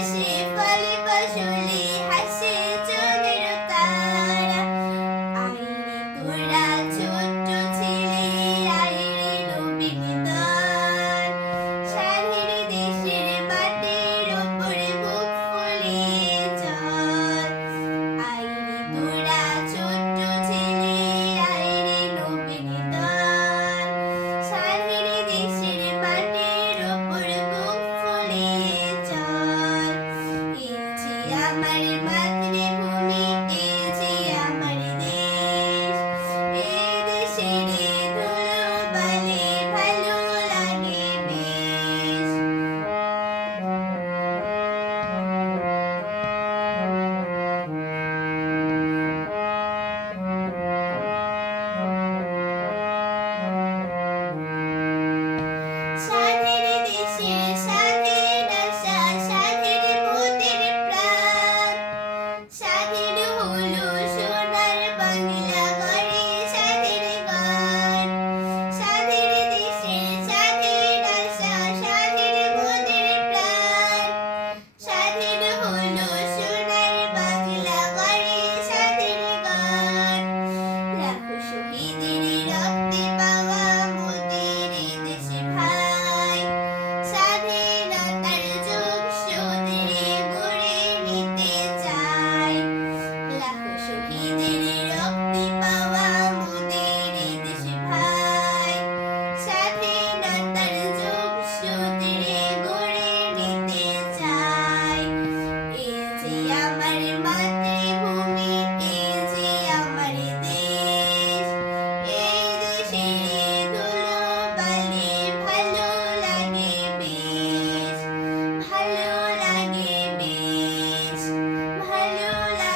Deixe, fale baixo i'm money, money.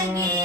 Україні!